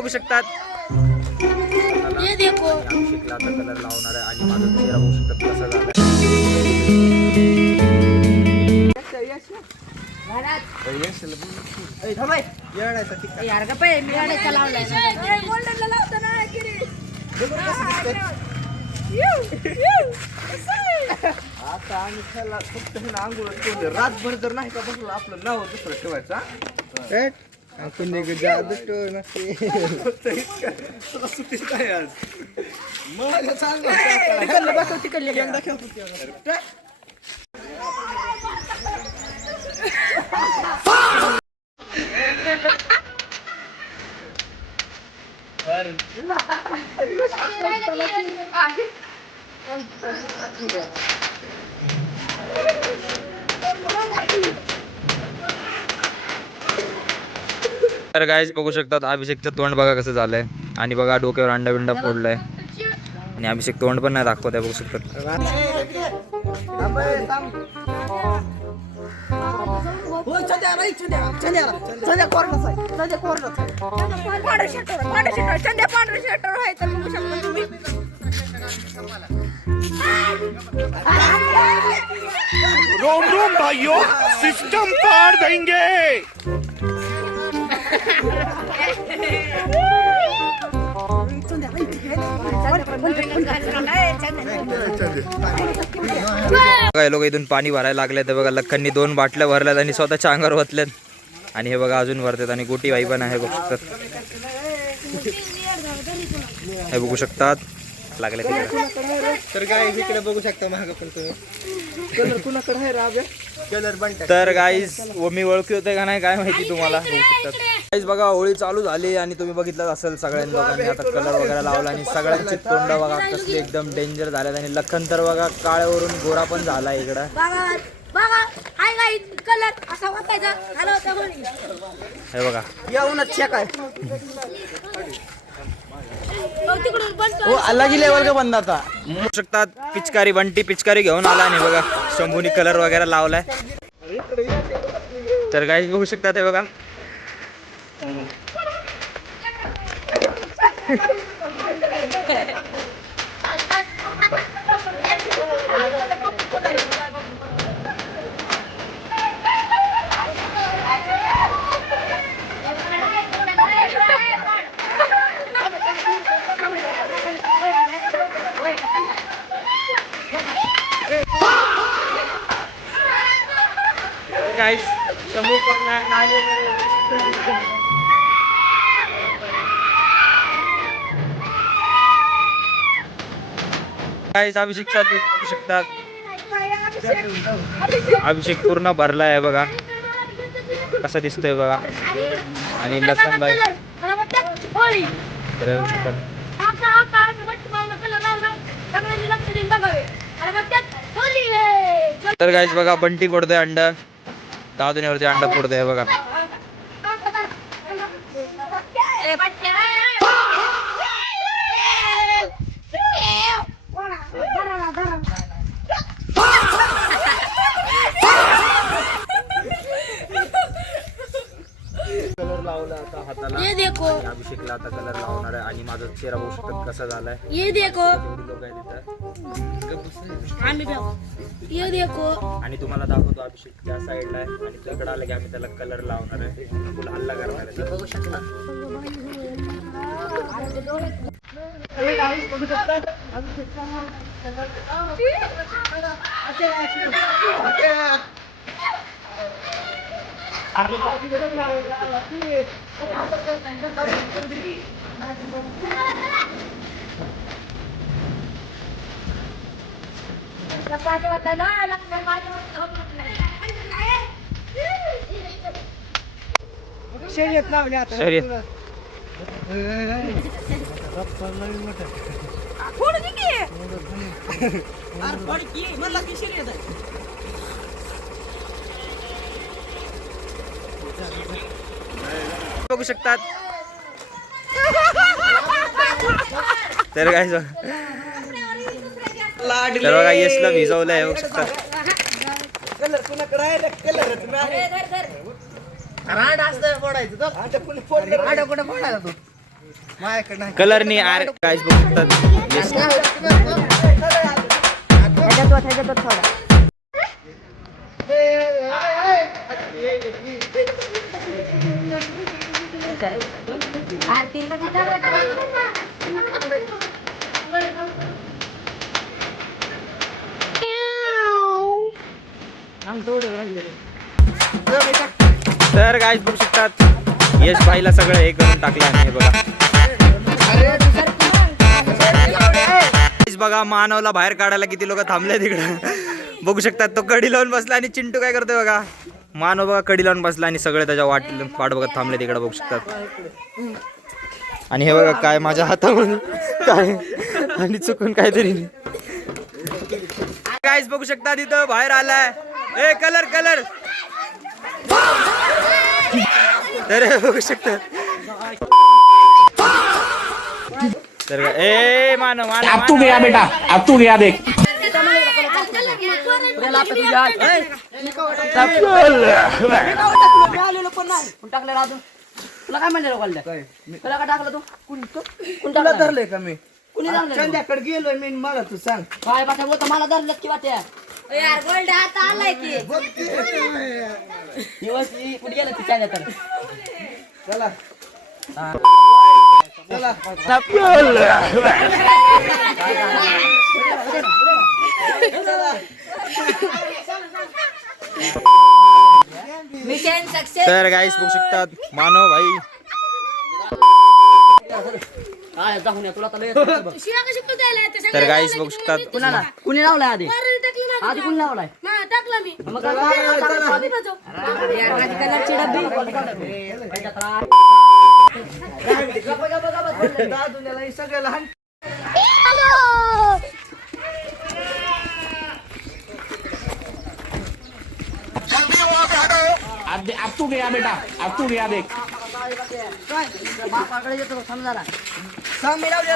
बघू शकतात अभिषेकला आता कलर लावणार आहे आणि माझा चेहरा बघू शकतात कसा झाला आता आम्ही त्याला फक्त आंघोळ रातभर जर नाही का बसलो आपलं नाव दुसरं ठेवायचं सुट्टीच नाही आज मला तर गाइस बघू शकतात अभिषेकचं तोंड बघा कसं झालंय आणि बघा डोक्यावर अंडा बिंडा फोडलाय आणि अभिषेक तोंड पण नाही दाखवत आहे बघू शकतात रोम रोम भाइयों सिस्टम पार देंगे। लोक इथून पाणी भरायला लागले तर बघा लखननी 2 बाटल्या भरल्यात आणि स्वतःच्या अंगावर ओतल्यात आणि हे बघा अजून भरतात आणि गोटी बाई पण आहे बघू शकतात हे बघू शकतात लागले तर गाईज इकडे बघू शकता महाग पण तुम्ही कलर कुणाकडे आहे राबे कलर बनतात तर गाईज मी ओळखी होते का नाही काय माहिती तुम्हाला बघू शकतात गाईज बघा होळी चालू झाली आणि तुम्ही बघितलं असेल सगळ्यांनी लोकांनी आता कलर वगैरे लावला आणि सगळ्यांचे तोंड बघा कसले एकदम डेंजर झालेत आणि लखन तर बघा काळ्यावरून गोरा पण झाला इकडं हे बघा येऊनच चेक आहे हो अलग ही लेवल का बंदा था बघू शकतात पिचकारी बंटी पिचकारी घेऊन आला आणि बघा शंभूनी कलर वगैरे लावलाय तर गाईज बघू शकतात हे बघा गाइस शंभू गाइस अभिषेक चालू बघू शकतात अभिषेक पूर्ण भरला आहे बघा कसा दिसतोय बघा आणि लखनबाई तर गाइस बघा बंटी पडतोय अंडा दादुन्यावरती अंडा फोडतोय बघा कलर लावला आता हाताला अभिषेकला आता कलर लावणार आहे आणि माझा चेहरा बघू शकतात कसा झालाय लोक आहेत तिथं आणि तुम्हाला दाखवतो अभिषेक त्या साईडला आहे आणि तिकडे आलं की आम्ही त्याला कलर लावणार आहे फुल हल्ला करणार आहे बघू शकता शर्यत लावली आता शर्यत बघू शकतात तर काय बघा यशला भिजवलंय बघू शकतात कलर कुणाकडे आहे कलरच नाही रांड असतं फोडायचं तो आता कुठे फोडायला तू माझ्याकडे नाही. कलरनी आर गाईज बघू शकतात यश तर गाईज बघू शकतात यश भाईला सगळं हे करून टाकलं आणि हे बघा Guys, बघा मानवला बाहेर काढायला किती लोक थांबले तिकडे बघू शकतात. तो कडी लावून बसला आणि चिंटू काय करतोय बघा. मानव बघा कडी लावून बसला आणि सगळे त्याच्या वाट बघत थांबले तिकडे बघू शकतात. आणि हे बघा काय माझ्या हातामध्ये काय आणि चुकून काहीतरी गाईज बघू शकता तिथं बाहेर आलाय ए कलर कलर तर बघू शकता तर ए मानव मानव अब तू गया बेटा, अब तू गया देख. तुला काय म्हणलं लोकांना तुला काय टाकलं तू तुला धरलंय का मी? कुणी धरलं? संध्याकडे गेलोय मी, मला तू सांग. काय पाठा बोलतो मला धरलं किंवा त्या यार गोल्ड आता आलाय की दिवस कुठे गेलं तिच्या तर चला चला मिशन सक्सेस. तर गाईस बघू शकतात मानव भाई काय जाऊन या तुला तर लय येतं बघ. शिवा कशी पुजायला येते तर गाईस बघू शकतात कुणाला कुणी लावलाय आधी टाकली ना आधी कुणी लावलाय टाकला मी मग काय आधी बजाव यार माझी कलरची डब्बी दादूला हे सगळं लहान अब तू गया बेटा, अब तू गया देख. बापाकडे येतो समजायला सांग. मी लावले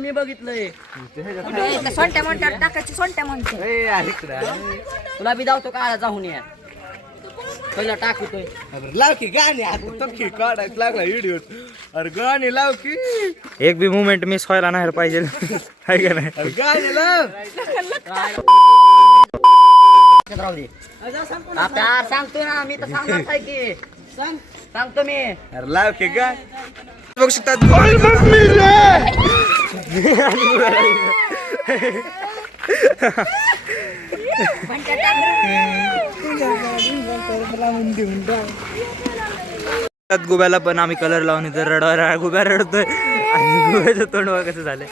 मी बघितलंय सोंट्या म्हणतात टाकायची सोंट्या म्हणते तुला बी धावतो का जाऊन या पहिला टाकतोय लाव की गाणी आता तपकी काढायला लागला व्हिडिओ. अरे गाणी लाव की, एक बी मुवमेंट मिस व्हायला नाही पाहिजे आहे का नाही. अरे गाणी लाव. राहू दे आता सांगतो ना मी तर सांगणार आहे की सांगतो मी अरे लाव की गा. बघू शकतात गुब्याला पण आम्ही कलर लावून इथं रडवा गुब्या रडतोय आणि गुब्याचं तोंड बघा कसं झालंय.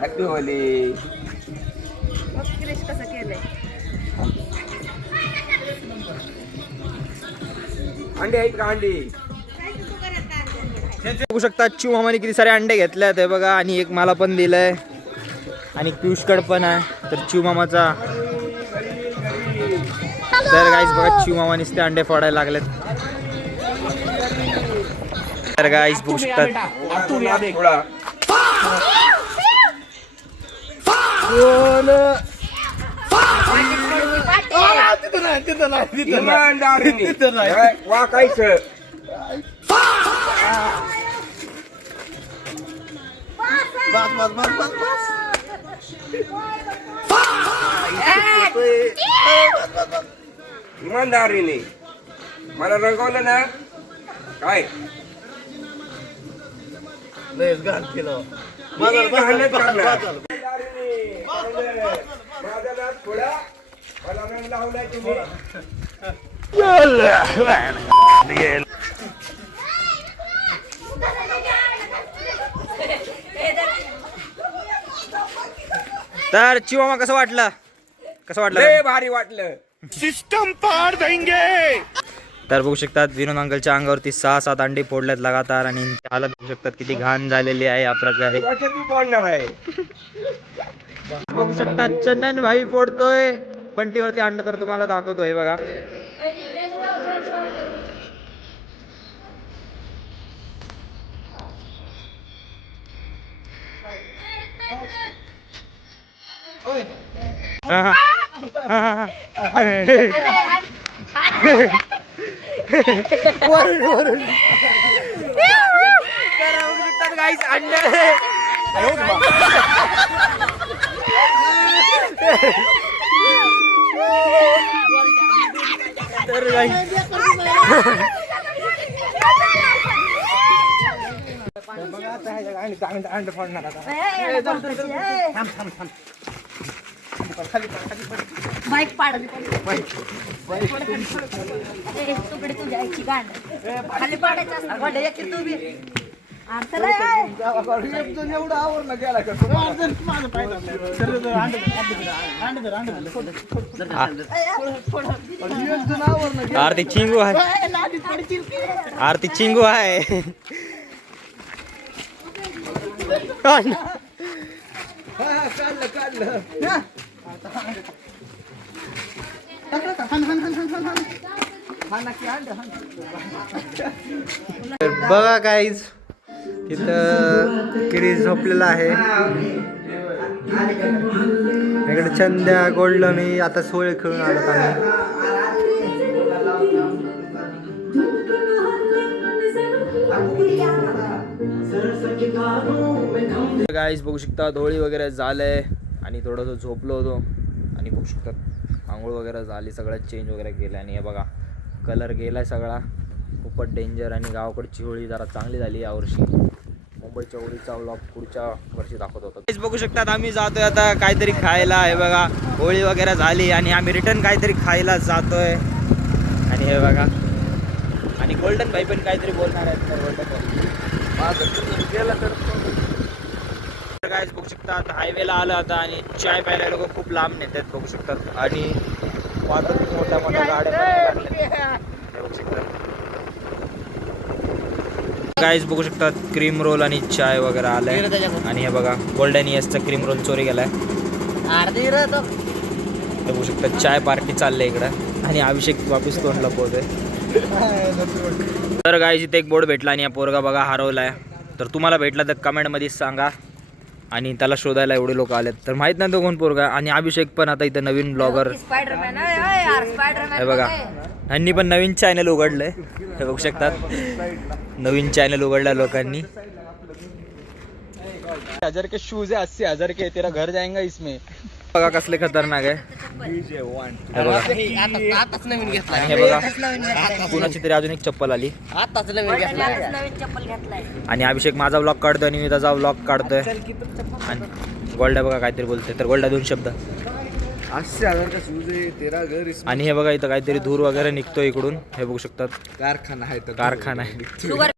Happy Holy. कसं केलंय अंडे आहेत का अंडी? बघू शकता चिव मामाने किती सारे अंडे घेतले ते बघा आणि एक मला पण दिलंय आणि पियुषकड पण आहे. तर चिव मामाचा तर गाईस बघा चिव मामानेच ते अंडे फोडायला लागलेत. तर गाईस बघू तू गया शकतात बेटा, अब तू गया देख. तिथं नाही तिथं नाही तिथं नाही वाकायचं. बस बस बस बस बस इमानदारीने मला रंगवलं ना काय लयच घाण केलं मी मेहनत करणार. माझा नाद थोडा मला रंग लावलाय तुम्ही. तर चिवामा कसं वाटलं लय भारी वाटलं. तर बघू शकतात विनोद अंकलच्या अंगावरती 6-7 अंडी फोडल्यात लगातार आणि हालत बघू शकतात किती घाण झालेली आहे या प्रकारे. कशाची बोलणार आहे बघू शकतात चंदन भाई फोडतोय पंटीवरती अंड तर तुम्हाला दाखवतोय बघा. अंड फोडणार आता बाईक पाड तुकडे तुझ्या आईची गाण खाली पाडायचं असतं. अर्थ नाही. एवढं आवडलं गेला का आरती चिंगू आहे आरती चिंगू आहे. काढलं तर बघा गाईज तिथं किरीज झोपलेला आहे. इकडे चंद्या गोल्डन मी आता सोळे खेळून आलो आम्ही. गाईज बघू शकता होळी वगैरे झालंय आणि थोडंसं झोपलो होतो आणि बघू शकतात आंघोळ वगैरे झाली सगळं चेंज वगैरे केलं आणि हे बघा कलर गेलाय सगळा खूपच डेंजर. आणि गावाकडची होळी जरा चांगली झाली यावर्षी. मुंबईच्या होळीचा व्लॉग पुढच्या वर्षी दाखवत होतो. बघू शकतात आम्ही जातोय आता काहीतरी खायला. हे बघा होळी वगैरे झाली आणि आम्ही रिटर्न काहीतरी खायला जातोय. आणि हे बघा आणि गोल्डन भाई पण काहीतरी बोलणार आहेत तर गाईज बघू शकतात हायवेला आलं आता आणि चाय प्यायला लोक खूप लांब नेतात बघू शकतात. आणि वाहतूक मोठ्या मोठ्या गाड्या बघू शकतात. गाईज बघू शकतात क्रीम रोल आणि चाय वगैरे आलाय. आणि हे बघा गोल्डन येसचा क्रीम रोल चोरी गेलाय. ते बघू शकतात चाय पार्टी चाललंय इकडं आणि अभिषेक वापस तोंड लपवतोय. तर गाईज इथे एक बोर्ड भेटला आणि या पोरगा बघा हरवलाय. तर तुम्हाला भेटला तर कमेंटमध्ये सांगा. आणि त्याला शोधायला एवढे लोक आलेत तर माहित नाही तो कोण पोरगा. आणि अभिषेक पण आता इथं नवीन ब्लॉगर स्पायडरमॅन हे बघा यांनी पण नवीन चॅनल उघडलंय. हे बघू शकतात नवीन चॅनल उघडला लोकांनी. 1000 के शूज है 80,000 के तेरा घर जाएगा इसमें. बघा कसले खतरनाक आहे. हे बघा आताच नवीन घेतला आणि हे बघा कुणाची तरी अजून एक चप्पल आली. आताच नवीन घेतला नवीन चप्पल घेतलाय. आणि अभिषेक माझा व्लॉग काढतोय आणि मी त्याचा व्लॉग काढतोय. आणि गोल्डा बघा काहीतरी बोलतोय तर गोल्डा 2 शब्द. 80,000 का शूज है तेरा घर इसमें. आणि हे बघा इथं काहीतरी धूर वगैरे निघतोय इकडून. हे बघू शकतात कारखाना है कारखाना आहे. शुगर